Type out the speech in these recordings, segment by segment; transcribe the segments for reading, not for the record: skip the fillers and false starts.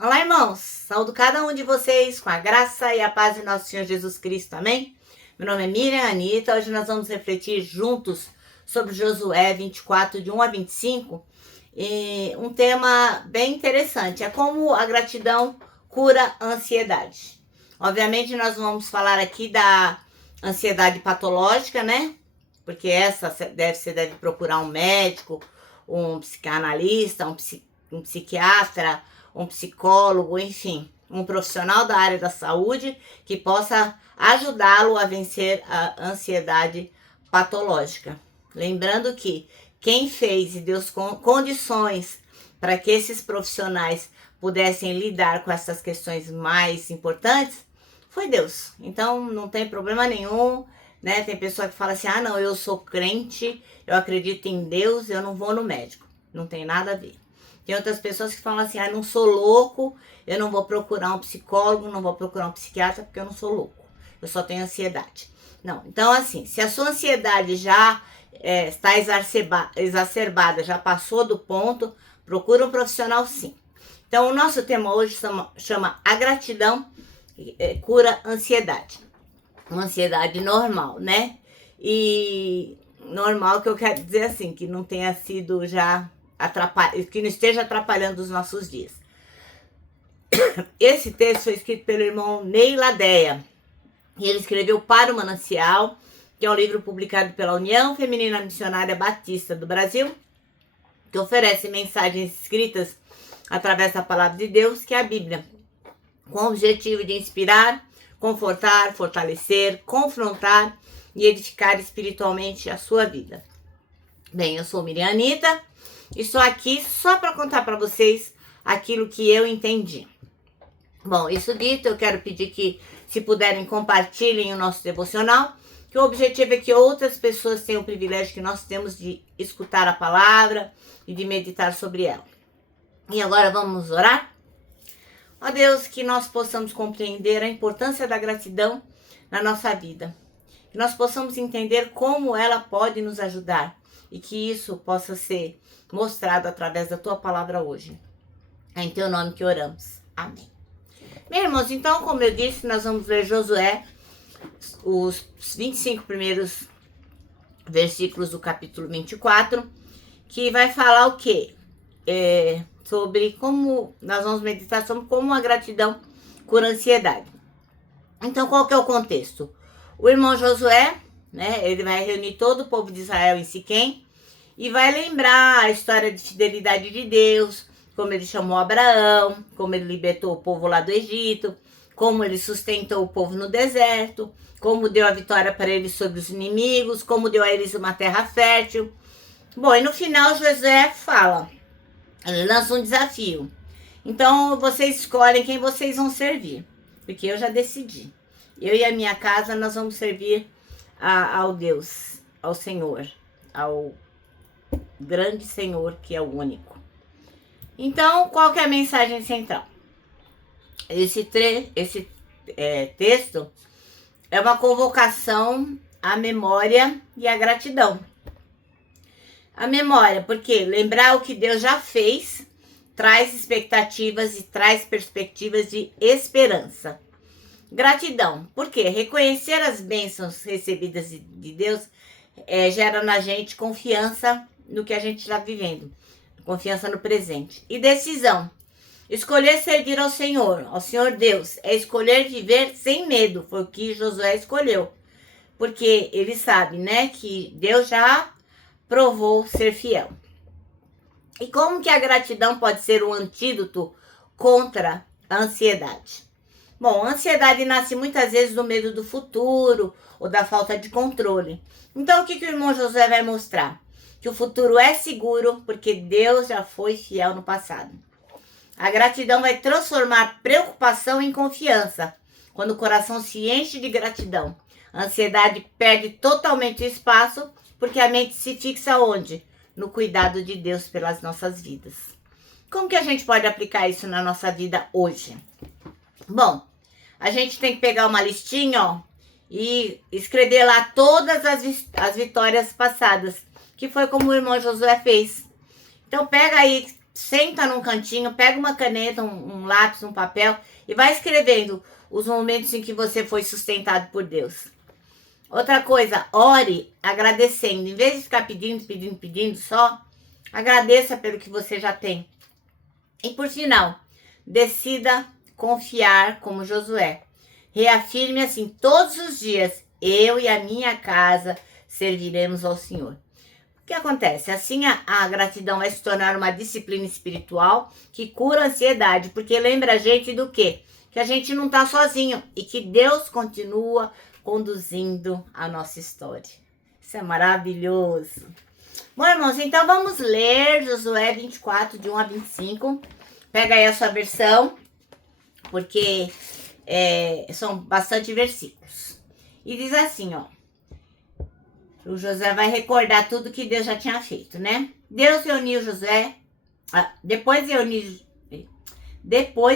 Olá, irmãos! Saúdo cada um de vocês com a graça e a paz de nosso Senhor Jesus Cristo, amém? Meu nome é Miriam Anita, hoje nós vamos refletir juntos sobre Josué 24, de 1 a 25, e um tema bem interessante, é como a gratidão cura a ansiedade. Obviamente nós vamos falar aqui da ansiedade patológica, né? Porque você deve procurar um médico, um psicanalista, um psiquiatra, um psicólogo, enfim, um profissional da área da saúde que possa ajudá-lo a vencer a ansiedade patológica. Lembrando que quem fez e deu condições para que esses profissionais pudessem lidar com essas questões mais importantes foi Deus. Então não tem problema nenhum, né? Tem pessoa que fala assim: ah, não, eu sou crente, eu acredito em Deus, eu não vou no médico. Não tem nada a ver. Tem outras pessoas que falam assim: ah, não sou louco, eu não vou procurar um psicólogo, não vou procurar um psiquiatra porque eu não sou louco, eu só tenho ansiedade. Não, então assim, se a sua ansiedade já está exacerbada, já passou do ponto, procura um profissional sim. Então o nosso tema hoje chama A Gratidão Cura Ansiedade. Uma ansiedade normal, né? E normal que eu quero dizer assim, que não tenha sido já que não esteja atrapalhando os nossos dias. Esse texto foi escrito pelo irmão Ney Ladeia, e ele escreveu Para o Manancial, que é um livro publicado pela União Feminina Missionária Batista do Brasil, que oferece mensagens escritas através da palavra de Deus, que é a Bíblia, com o objetivo de inspirar, confortar, fortalecer, confrontar e edificar espiritualmente a sua vida. Bem, eu sou Miriam Anita, estou aqui só para contar para vocês aquilo que eu entendi. Bom, isso dito, eu quero pedir que, se puderem, compartilhem o nosso devocional, que o objetivo é que outras pessoas tenham o privilégio que nós temos de escutar a palavra e de meditar sobre ela. E agora vamos orar? Ó Deus, que nós possamos compreender a importância da gratidão na nossa vida. Que nós possamos entender como ela pode nos ajudar e que isso possa ser mostrado através da Tua palavra hoje. É em Teu nome que oramos. Amém. Meus irmãos, então, como eu disse, nós vamos ler Josué, os 25 primeiros versículos do capítulo 24, que vai falar o quê? Sobre como nós vamos meditar sobre como a gratidão cura a ansiedade. Então, qual que é o contexto? O irmão Josué, né, ele vai reunir todo o povo de Israel em Siquém e vai lembrar a história de fidelidade de Deus, como ele chamou Abraão, como ele libertou o povo lá do Egito, como ele sustentou o povo no deserto, como deu a vitória para eles sobre os inimigos, como deu a eles uma terra fértil. Bom, e no final Josué fala, ele lança um desafio. Então vocês escolhem quem vocês vão servir, porque eu já decidi. Eu e a minha casa nós vamos servir ao Deus, ao Senhor, ao grande Senhor que é o único. Então, qual que é a mensagem central? Esse texto é uma convocação à memória e à gratidão. A memória, porque lembrar o que Deus já fez traz expectativas e traz perspectivas de esperança. Gratidão, porque reconhecer as bênçãos recebidas de Deus gera na gente confiança no que a gente está vivendo, confiança no presente. E decisão, escolher servir ao Senhor Deus, é escolher viver sem medo, foi o que Josué escolheu, porque ele sabe, né, que Deus já provou ser fiel. E como que a gratidão pode ser um antídoto contra a ansiedade? Bom, a ansiedade nasce muitas vezes do medo do futuro ou da falta de controle. Então, o que o irmão Josué vai mostrar? Que o futuro é seguro porque Deus já foi fiel no passado. A gratidão vai transformar preocupação em confiança. Quando o coração se enche de gratidão, a ansiedade perde totalmente espaço porque a mente se fixa onde? No cuidado de Deus pelas nossas vidas. Como que a gente pode aplicar isso na nossa vida hoje? Bom, a gente tem que pegar uma listinha, ó, e escrever lá todas as vitórias passadas, que foi como o irmão Josué fez. Então pega aí, senta num cantinho, pega uma caneta, um lápis, um papel e vai escrevendo os momentos em que você foi sustentado por Deus. Outra coisa, ore agradecendo. Em vez de ficar pedindo só, agradeça pelo que você já tem. E por final, decida confiar como Josué. Reafirme assim todos os dias: eu e a minha casa serviremos ao Senhor. O que acontece? Assim a gratidão vai se tornar uma disciplina espiritual que cura a ansiedade, porque lembra a gente do quê? Que a gente não está sozinho e que Deus continua conduzindo a nossa história. Isso é maravilhoso. Bom, irmãos, então vamos ler Josué 24, de 1 a 25. Pega aí a sua versão, porque são bastante versículos. E diz assim, ó. O Josué vai recordar tudo que Deus já tinha feito, né? Deus reuniu Josué. Depois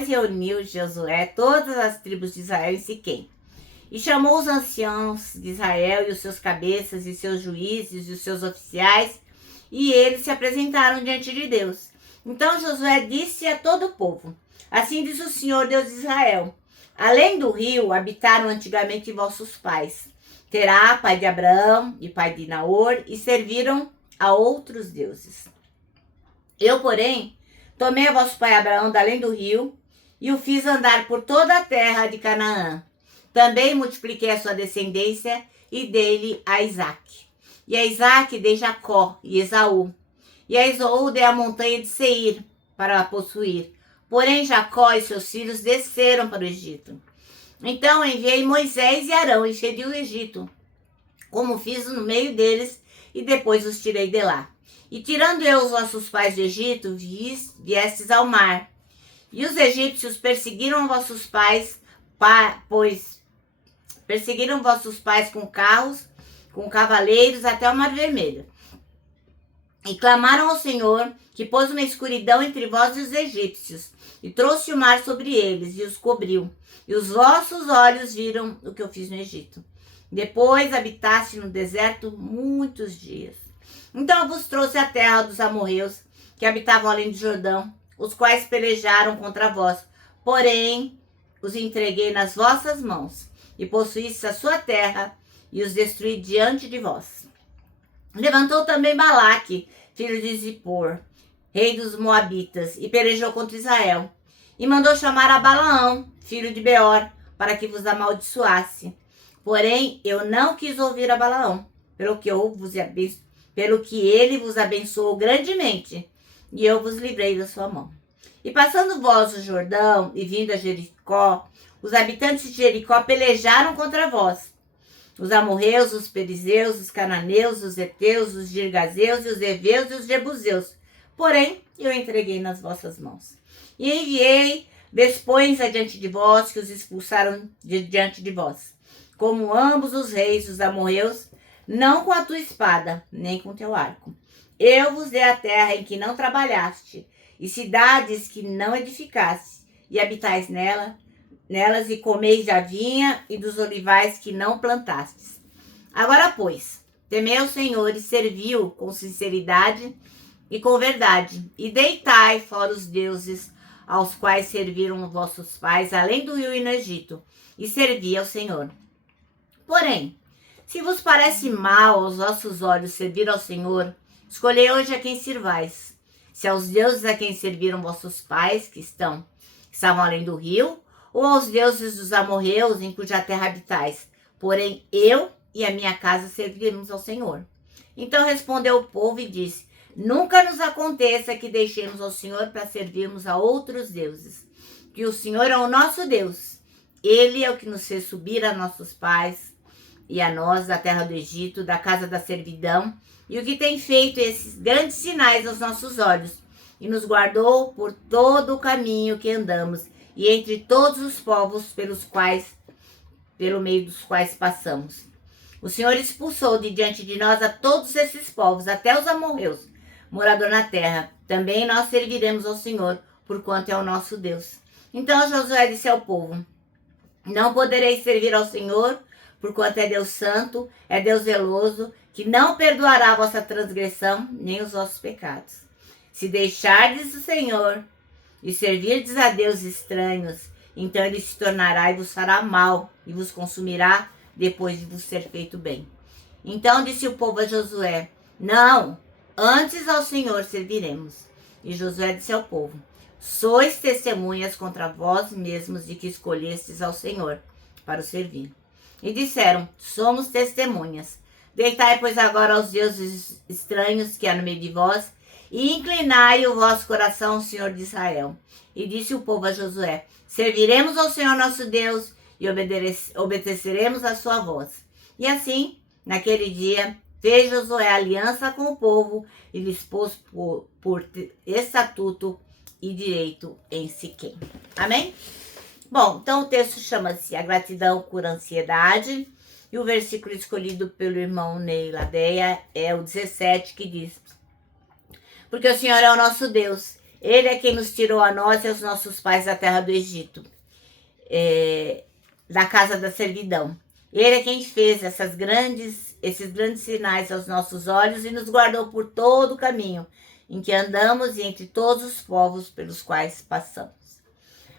reuniu Josué todas as tribos de Israel em Siquém. E chamou os anciãos de Israel e os seus cabeças e seus juízes e os seus oficiais, e eles se apresentaram diante de Deus. Então Josué disse a todo o povo: assim diz o Senhor Deus de Israel: além do rio habitaram antigamente vossos pais, Terá, pai de Abraão e pai de Naor, e serviram a outros deuses. Eu, porém, tomei a vosso pai Abraão da além do rio e o fiz andar por toda a terra de Canaã. Também multipliquei a sua descendência e dei-lhe a Isaque. E a Isaque dei Jacó e Esaú. E a Esaú dei a montanha de Seir para a possuir. Porém Jacó e seus filhos desceram para o Egito. Então enviei Moisés e Arão e feri o Egito, como fiz no meio deles, e depois os tirei de lá. E tirando eu os vossos pais do Egito, viestes ao mar. E os egípcios perseguiram vossos pais, perseguiram vossos pais com carros, com cavaleiros até o Mar Vermelho. E clamaram ao Senhor, que pôs uma escuridão entre vós e os egípcios, e trouxe o mar sobre eles, e os cobriu. E os vossos olhos viram o que eu fiz no Egito. Depois habitaste no deserto muitos dias. Então eu vos trouxe a terra dos amorreus, que habitavam além do Jordão, os quais pelejaram contra vós. Porém, os entreguei nas vossas mãos, e possuíste a sua terra, e os destruí diante de vós. Levantou também Balaque, filho de Zippor, rei dos Moabitas, e pelejou contra Israel. E mandou chamar a Balaão, filho de Beor, para que vos amaldiçoasse. Porém, eu não quis ouvir a Balaão, pelo que ele vos abençoou grandemente, e eu vos livrei da sua mão. E passando vós o Jordão, e vindo a Jericó, os habitantes de Jericó pelejaram contra vós. Os amorreus, os perizeus, os cananeus, os heteus, os girgazeus, e os heveus e os jebuseus. Porém, eu entreguei nas vossas mãos. E enviei despões adiante de vós, que os expulsaram de diante de vós. Como ambos os reis, os amorreus, não com a tua espada, nem com teu arco. Eu vos dei a terra em que não trabalhaste, e cidades que não edificaste, e habitais nelas, e comeis da vinha e dos olivais que não plantastes. Agora, pois, temei ao Senhor e servi-o com sinceridade e com verdade, e deitai fora os deuses aos quais serviram vossos pais, além do rio e no Egito, e servi ao Senhor. Porém, se vos parece mal aos vossos olhos servir ao Senhor, escolhei hoje a quem sirvais. Se aos deuses a quem serviram vossos pais, que estavam além do rio, ou aos deuses dos amorreus em cuja terra habitais. Porém, eu e a minha casa serviremos ao Senhor. Então respondeu o povo e disse: nunca nos aconteça que deixemos ao Senhor para servirmos a outros deuses, que o Senhor é o nosso Deus. Ele é o que nos fez subir a nossos pais e a nós da terra do Egito, da casa da servidão, e o que tem feito esses grandes sinais aos nossos olhos, e nos guardou por todo o caminho que andamos, e entre todos os povos pelo meio dos quais passamos. O Senhor expulsou de diante de nós a todos esses povos, até os amorreus, morador na terra. Também nós serviremos ao Senhor, porquanto é o nosso Deus. Então Josué disse ao povo: não podereis servir ao Senhor, porquanto é Deus santo, é Deus zeloso, que não perdoará a vossa transgressão, nem os vossos pecados. Se deixardes o Senhor e servirdes a deuses estranhos, então ele se tornará e vos fará mal e vos consumirá depois de vos ser feito bem. Então disse o povo a Josué: não, antes ao Senhor serviremos. E Josué disse ao povo: sois testemunhas contra vós mesmos de que escolhestes ao Senhor para o servir. E disseram: somos testemunhas. Deitai, pois, agora aos deuses estranhos que há no meio de vós, e inclinai o vosso coração ao Senhor de Israel. E disse o povo a Josué: serviremos ao Senhor nosso Deus e obedeceremos a sua voz. E assim, naquele dia, fez Josué aliança com o povo e lhes pôs por estatuto e direito em Siquém. Amém? Bom, então o texto chama-se A Gratidão Cura a Ansiedade. E o versículo escolhido pelo irmão Ney Ladeia é o 17, que diz: porque o Senhor é o nosso Deus. Ele é quem nos tirou a nós e aos nossos pais da terra do Egito, da casa da servidão. Ele é quem fez esses grandes sinais aos nossos olhos e nos guardou por todo o caminho em que andamos e entre todos os povos pelos quais passamos.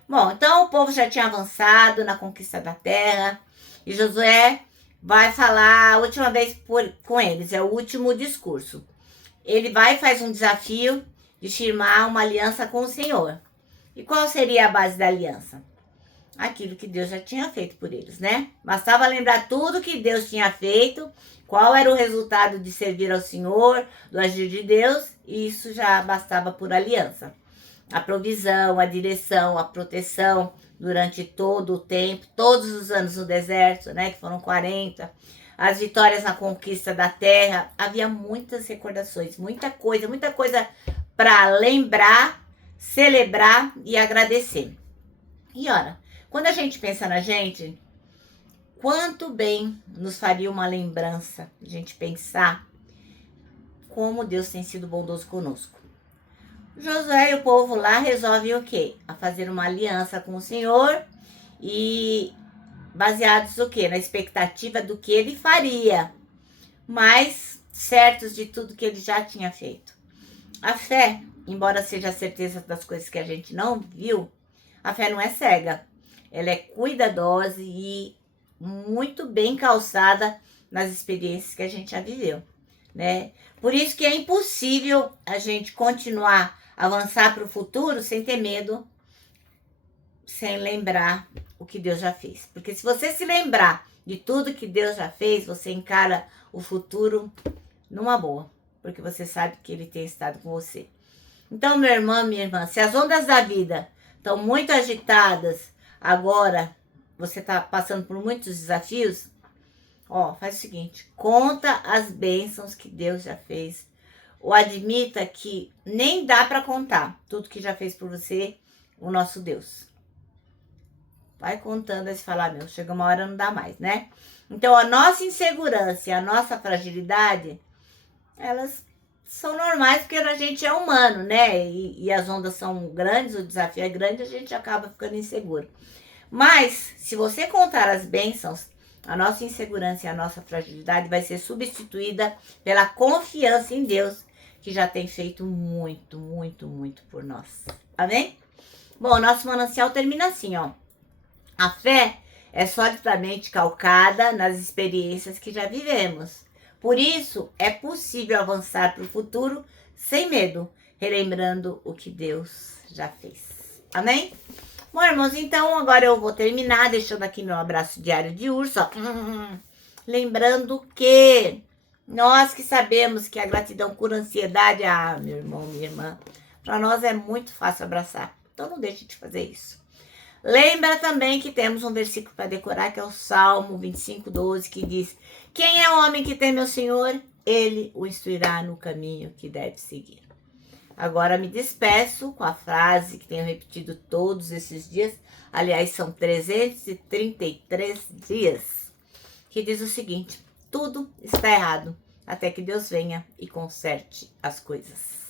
Bom, então o povo já tinha avançado na conquista da terra e Josué vai falar a última vez com eles, é o último discurso. Ele vai e faz um desafio de firmar uma aliança com o Senhor. E qual seria a base da aliança? Aquilo que Deus já tinha feito por eles, né? Bastava lembrar tudo que Deus tinha feito, qual era o resultado de servir ao Senhor, do agir de Deus, e isso já bastava por aliança. A provisão, a direção, a proteção durante todo o tempo, todos os anos no deserto, né? Que foram 40. As vitórias na conquista da terra. Havia muitas recordações, muita coisa para lembrar, celebrar e agradecer. E ora, quando a gente pensa na gente, quanto bem nos faria uma lembrança, a gente pensar como Deus tem sido bondoso conosco. Josué e o povo lá resolvem o quê? A fazer uma aliança com o Senhor e baseados o quê? Na expectativa do que ele faria, mas certos de tudo que ele já tinha feito. A fé, embora seja a certeza das coisas que a gente não viu, a fé não é cega. Ela é cuidadosa e muito bem calçada nas experiências que a gente já viveu, né? Por isso que é impossível a gente continuar a avançar para o futuro sem ter medo, sem lembrar o que Deus já fez. Porque se você se lembrar de tudo que Deus já fez, você encara o futuro numa boa, porque você sabe que Ele tem estado com você. Então, meu irmão, minha irmã, se as ondas da vida estão muito agitadas, agora você está passando por muitos desafios, faz o seguinte: conta as bênçãos que Deus já fez, ou admita que nem dá para contar tudo que já fez por você o nosso Deus. Vai contando e falar: meu, chega uma hora não dá mais, né? Então a nossa insegurança e a nossa fragilidade, elas são normais porque a gente é humano, né? E as ondas são grandes, o desafio é grande, a gente acaba ficando inseguro. Mas, se você contar as bênçãos, a nossa insegurança e a nossa fragilidade vai ser substituída pela confiança em Deus, que já tem feito muito, muito, muito por nós. Amém? Bom, nosso manancial termina assim, ó. A fé é solidamente calcada nas experiências que já vivemos. Por isso, é possível avançar para o futuro sem medo, relembrando o que Deus já fez. Amém? Bom, irmãos, então agora eu vou terminar deixando aqui meu abraço diário de urso, ó. Lembrando que nós que sabemos que a gratidão cura a ansiedade, meu irmão, minha irmã, para nós é muito fácil abraçar. Então não deixe de fazer isso. Lembra também que temos um versículo para decorar, que é o Salmo 25:12, que diz: quem é o homem que teme ao Senhor? Ele o instruirá no caminho que deve seguir. Agora me despeço com a frase que tenho repetido todos esses dias. Aliás, são 333 dias. Que diz o seguinte: tudo está errado até que Deus venha e conserte as coisas.